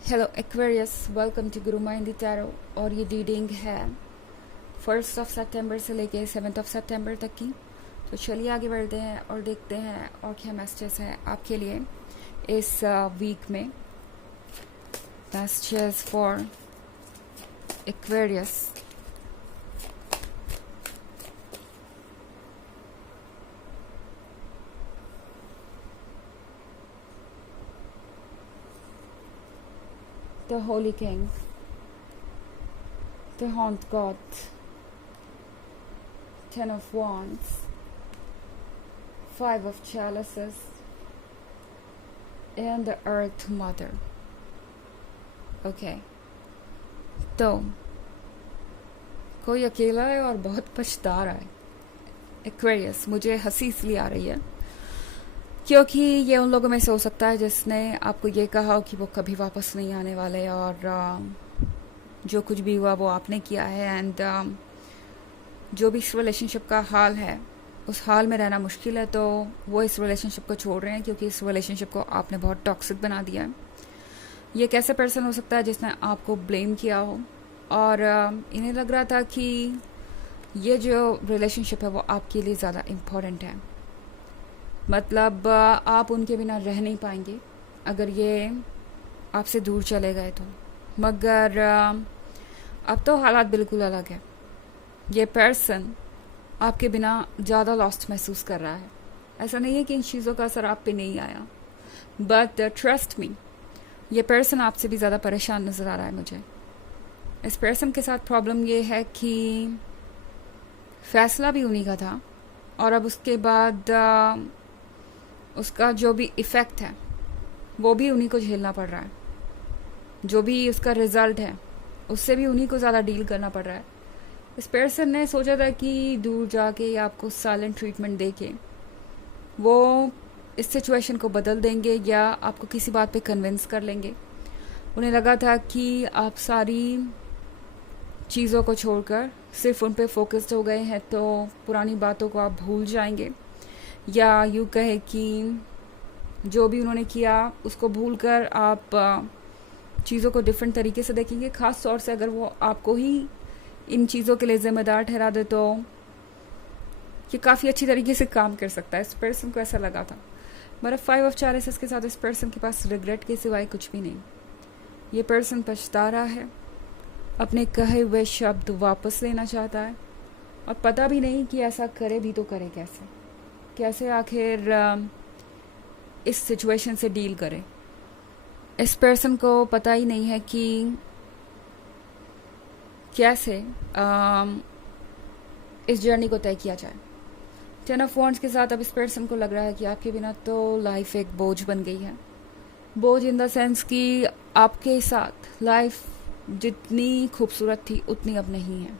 Hello Aquarius, welcome to Guru माइंडी tarot. और ये reading है 1 सितंबर से लेके 7 सितंबर तक की। तो चलिए आगे बढ़ते हैं और देखते हैं और क्या मैसेजेस हैं आपके लिए इस वीक में। Messages for Aquarius. The Holy King, the Haunt God, Ten of Wands, Five of Chalices, and the Earth Mother. Okay. तो कोई अकेला है और बहुत पछता रहा है। एक्वेरियस, मुझे हंसी इसलिए आ रही है क्योंकि ये उन लोगों में से हो सकता है जिसने आपको ये कहा हो कि वो कभी वापस नहीं आने वाले, और जो कुछ भी हुआ वो आपने किया है। एंड जो भी इस रिलेशनशिप का हाल है उस हाल में रहना मुश्किल है, तो वो इस रिलेशनशिप को छोड़ रहे हैं क्योंकि इस रिलेशनशिप को आपने बहुत टॉक्सिक बना दिया है। ये कैसे पर्सन हो सकता है जिसने आपको ब्लेम किया हो और इन्हें लग रहा था कि ये जो रिलेशनशिप है वो आपके लिए ज़्यादा इम्पोर्टेंट है। मतलब आप उनके बिना रह नहीं पाएंगे अगर ये आपसे दूर चले गए तो। मगर अब तो हालात बिल्कुल अलग है। ये पर्सन आपके बिना ज़्यादा लॉस्ट महसूस कर रहा है। ऐसा नहीं है कि इन चीज़ों का असर आप पे नहीं आया, बट ट्रस्ट मी, ये पर्सन आपसे भी ज़्यादा परेशान नज़र आ रहा है मुझे। इस पर्सन के साथ प्रॉब्लम ये है कि फैसला भी उन्हीं का था और अब उसके बाद उसका जो भी इफ़ेक्ट है वो भी उन्हीं को झेलना पड़ रहा है। जो भी उसका रिज़ल्ट है उससे भी उन्हीं को ज़्यादा डील करना पड़ रहा है। इस पर्सन ने सोचा था कि दूर जाके या आपको साइलेंट ट्रीटमेंट दे के वो इस सिचुएशन को बदल देंगे या आपको किसी बात पे कन्विंस कर लेंगे। उन्हें लगा था कि आप सारी चीज़ों को छोड़कर सिर्फ उन पे फोकस्ड हो गए हैं तो पुरानी बातों को आप भूल जाएंगे, या यूँ कहे कि जो भी उन्होंने किया उसको भूलकर आप चीज़ों को डिफरेंट तरीके से देखेंगे। ख़ास तौर से अगर वो आपको ही इन चीज़ों के लिए ज़िम्मेदार ठहरा दे तो ये काफ़ी अच्छी तरीके से काम कर सकता है। इस पर्सन को ऐसा लगा था। मगर 5 ऑफ चैलेंजेस के साथ इस पर्सन के पास रिग्रेट के सिवाय कुछ भी नहीं। ये पर्सन पछता रहा है, अपने कहे हुए शब्द वापस लेना चाहता है और पता भी नहीं कि ऐसा करे भी तो करे कैसे आखिर इस सिचुएशन से डील करे। इस पर्सन को पता ही नहीं है कि कैसे इस जर्नी को तय किया जाए। 10 ऑफ वॉन्ड्स के साथ अब इस पर्सन को लग रहा है कि आपके बिना तो लाइफ एक बोझ बन गई है। बोझ इन द सेंस कि आपके साथ लाइफ जितनी खूबसूरत थी उतनी अब नहीं है।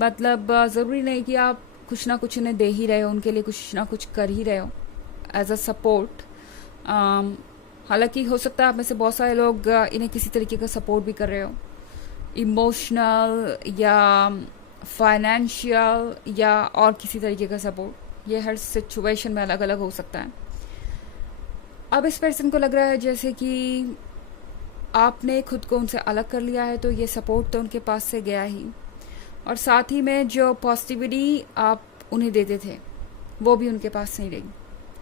मतलब ज़रूरी नहीं कि आप कुछ ना कुछ उन्हें दे ही रहे हो, उनके लिए कुछ ना कुछ कर ही रहे हो एज अ सपोर्ट। हालांकि हो सकता है आप में से बहुत सारे लोग इन्हें किसी तरीके का सपोर्ट भी कर रहे हो, इमोशनल या फाइनेंशियल या और किसी तरीके का सपोर्ट। ये हर सिचुएशन में अलग अलग हो सकता है। अब इस पर्सन को लग रहा है जैसे कि आपने खुद को उनसे अलग कर लिया है, तो ये सपोर्ट तो उनके पास से गया ही, और साथ ही में जो पॉजिटिविटी आप उन्हें देते थे वो भी उनके पास नहीं रही।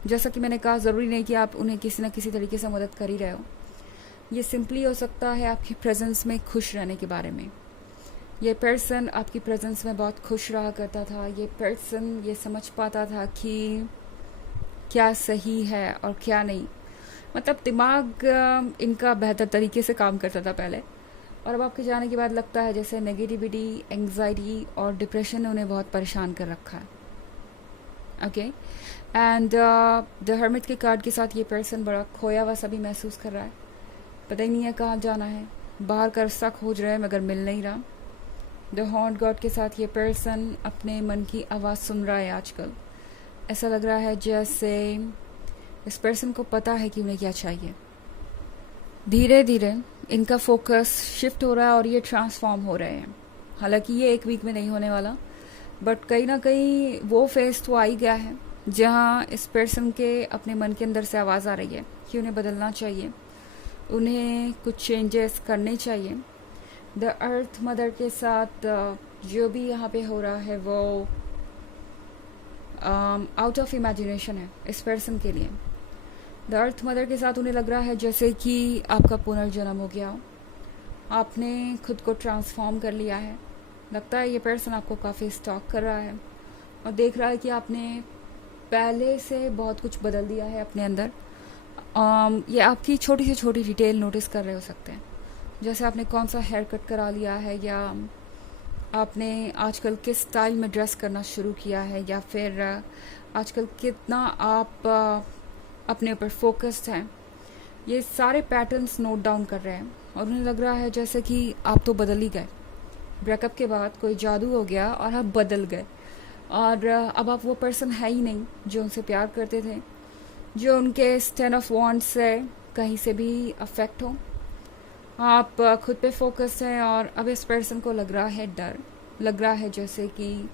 जैसा कि मैंने कहा, ज़रूरी नहीं कि आप उन्हें किसी न किसी तरीके से मदद कर ही रहे हो। ये सिंपली हो सकता है आपकी प्रेजेंस में खुश रहने के बारे में। ये पर्सन आपकी प्रेजेंस में बहुत खुश रहा करता था। ये पर्सन ये समझ पाता था कि क्या सही है और क्या नहीं। मतलब दिमाग इनका बेहतर तरीके से काम करता था पहले, और अब आपके जाने के बाद लगता है जैसे नेगेटिविटी, एंग्जाइटी और डिप्रेशन ने उन्हें बहुत परेशान कर रखा है। ओके, एंड द हर्मिट के कार्ड के साथ ये पर्सन बड़ा खोया हुआ सा भी महसूस कर रहा है। पता ही नहीं है कहाँ जाना है, बाहर का रास्ता खोज रहा है मगर मिल नहीं रहा। द हॉन्ट गॉड के साथ ये पर्सन अपने मन की आवाज़ सुन रहा है आजकल। ऐसा लग रहा है जैसे इस पर्सन को पता है कि उन्हें क्या चाहिए। धीरे धीरे इनका फोकस शिफ्ट हो रहा है और ये ट्रांसफॉर्म हो रहे हैं। हालांकि ये एक वीक में नहीं होने वाला, बट कहीं ना कहीं वो फेस तो आ ही गया है जहाँ इस पर्सन के अपने मन के अंदर से आवाज़ आ रही है कि उन्हें बदलना चाहिए। उन्हें कुछ चेंजेस करने चाहिए। द अर्थ मदर के साथ जो भी यहाँ पे हो रहा है वो आउट ऑफ इमेजिनेशन है इस पर्सन के लिए। द अर्थ मदर के साथ उन्हें लग रहा है जैसे कि आपका पुनर्जन्म हो गया हो, आपने खुद को ट्रांसफॉर्म कर लिया है। लगता है ये पर्सन आपको काफ़ी स्टॉक कर रहा है और देख रहा है कि आपने पहले से बहुत कुछ बदल दिया है अपने अंदर। ये आपकी छोटी से छोटी डिटेल नोटिस कर रहे हो सकते हैं, जैसे आपने कौन सा हेयर कट करा लिया है, या आपने आजकल किस स्टाइल में ड्रेस करना शुरू किया है, या फिर आजकल कितना आप अपने ऊपर फोकस्ड हैं। ये सारे पैटर्न्स नोट डाउन कर रहे हैं और उन्हें लग रहा है जैसे कि आप तो बदल ही गए। ब्रेकअप के बाद कोई जादू हो गया और आप बदल गए, और अब आप वो पर्सन है ही नहीं जो उनसे प्यार करते थे, जो उनके 10 ऑफ वॉन्ड्स से कहीं से भी अफेक्ट हो। आप खुद पे फोकस हैं और अब इस पर्सन को लग रहा है डर, लग रहा है जैसे कि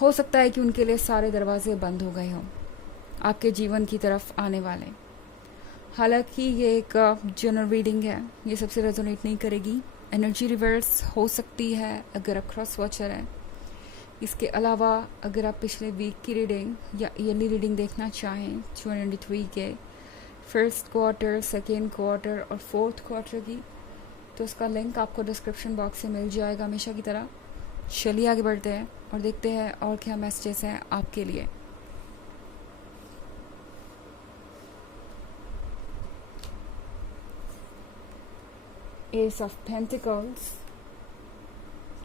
हो सकता है कि उनके लिए सारे दरवाजे बंद हो गए हों आपके जीवन की तरफ आने वाले। हालांकि ये एक जनरल रीडिंग है, ये सबसे रेजोनेट नहीं करेगी। एनर्जी रिवर्स हो सकती है अगर आप क्रॉस वॉचर हैं। इसके अलावा अगर आप पिछले वीक की रीडिंग या ईयरली रीडिंग देखना चाहें 2023 के फर्स्ट क्वार्टर, सेकेंड क्वार्टर और फोर्थ क्वार्टर की, तो उसका लिंक आपको डिस्क्रिप्शन बॉक्स से मिल जाएगा हमेशा की तरह। चलिए आगे बढ़ते हैं और देखते हैं और क्या मैसेजेस हैं आपके लिए। Ace of pentacles,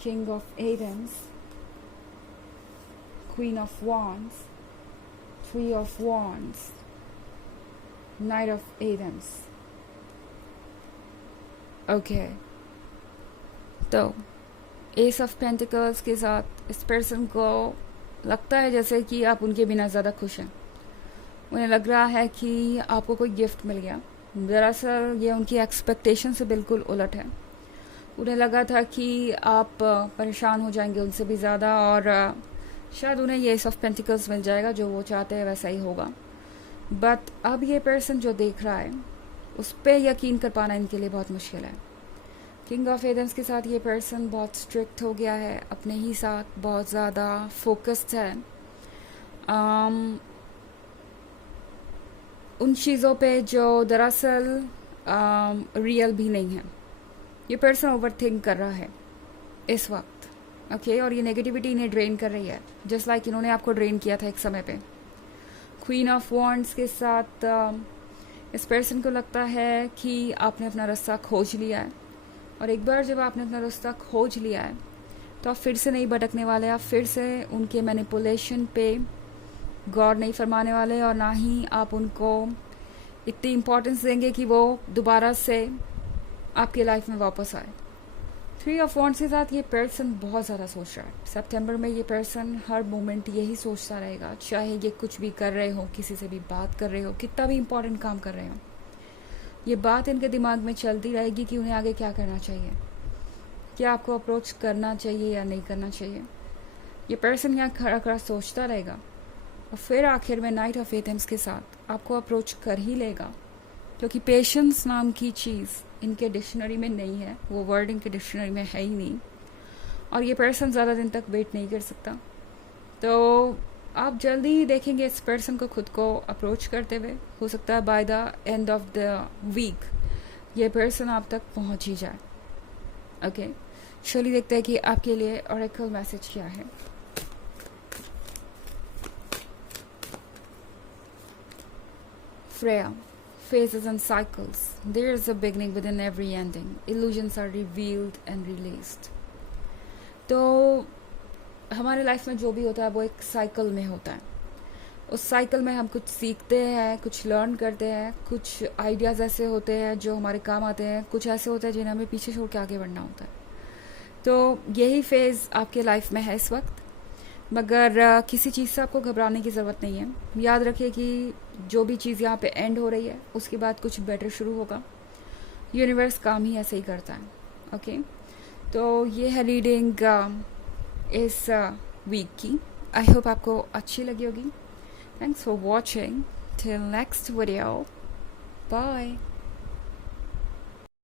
king of edens, queen of wands, three of wands, knight of edens. Okay, तो एस ऑफ पेंटिकल्स के साथ इस पर्सन को लगता है जैसे कि आप उनके बिना ज़्यादा खुश हैं। उन्हें लग रहा है कि आपको कोई गिफ्ट मिल गया। दरअसल ये उनकी एक्सपेक्टेशन से बिल्कुल उलट है। उन्हें लगा था कि आप परेशान हो जाएंगे उनसे भी ज़्यादा, और शायद उन्हें ये एस ऑफ पेंटिकल्स मिल जाएगा, जो वो चाहते हैं वैसा ही होगा। बट अब ये पर्सन जो देख रहा है उस पर यकीन कर पाना इनके लिए बहुत मुश्किल है। किंग ऑफ एडेंस के साथ ये पर्सन बहुत स्ट्रिक्ट हो गया है, अपने ही साथ बहुत ज़्यादा फोकस्ड है। उन चीज़ों पे जो दरअसल रियल भी नहीं है। ये पर्सन ओवर थिंक कर रहा है इस वक्त, ओके, और ये नेगेटिविटी इन्हें ड्रेन कर रही है, जस्ट लाइक इन्होंने आपको ड्रेन किया था एक समय पे। क्वीन ऑफ वॉन्ड्स के साथ इस पर्सन को लगता है कि आपने अपना रास्ता खोज लिया है, और एक बार जब आपने अपना रास्ता खोज लिया है तो आप फिर से नहीं भटकने वाले। आप फिर से उनके मैनिपुलेशन पे गौर नहीं फरमाने वाले, और ना ही आप उनको इतनी इम्पोर्टेंस देंगे कि वो दोबारा से आपके लाइफ में वापस आए। थ्री ऑफ वॉन्ड्स के साथ ये पर्सन बहुत ज़्यादा सोच रहा है। सितंबर में ये पर्सन हर मोमेंट यही सोचता रहेगा, चाहे ये कुछ भी कर रहे हो, किसी से भी बात कर रहे हो, कितना भी इम्पोर्टेंट काम कर रहे हो, ये बात इनके दिमाग में चलती रहेगी कि उन्हें आगे क्या करना चाहिए, क्या आपको अप्रोच करना चाहिए या नहीं करना चाहिए। ये पर्सन यहाँ खड़ा खड़ा सोचता रहेगा और फिर आखिर में नाइट ऑफ एथम्स के साथ आपको अप्रोच कर ही लेगा, क्योंकि पेशेंस नाम की चीज़ इनके डिक्शनरी में नहीं है, वो वर्ड इनके डिक्शनरी में है ही नहीं, और ये पर्सन ज़्यादा दिन तक वेट नहीं कर सकता। तो आप जल्दी ही देखेंगे इस पर्सन को खुद को अप्रोच करते हुए। हो सकता है by the end of the week ये पर्सन आप तक पहुंच ही जाए। ओके, चलिए देखते हैं कि आपके लिए ऑरेकल मैसेज क्या है। Freya, phases and cycles. There is a beginning within every ending. Illusions are revealed and released. तो हमारे लाइफ में जो भी होता है वो एक साइकिल में होता है। उस साइकिल में हम कुछ सीखते हैं, कुछ लर्न करते हैं, कुछ आइडियाज़ ऐसे होते हैं जो हमारे काम आते हैं, कुछ ऐसे होते हैं जिन्हें हमें पीछे छोड़ के आगे बढ़ना होता है। तो यही फेज़ आपके लाइफ में है इस वक्त, मगर किसी चीज़ से आपको घबराने की ज़रूरत नहीं है। याद रखिए कि जो भी चीज़ यहाँ पे एंड हो रही है उसके बाद कुछ बेटर शुरू होगा। यूनिवर्स काम ही ऐसे ही करता है। ओके, तो ये है रीडिंग इस वीक की। आई होप आपको अच्छी लगी होगी। Thanks for watching. Till next video, bye.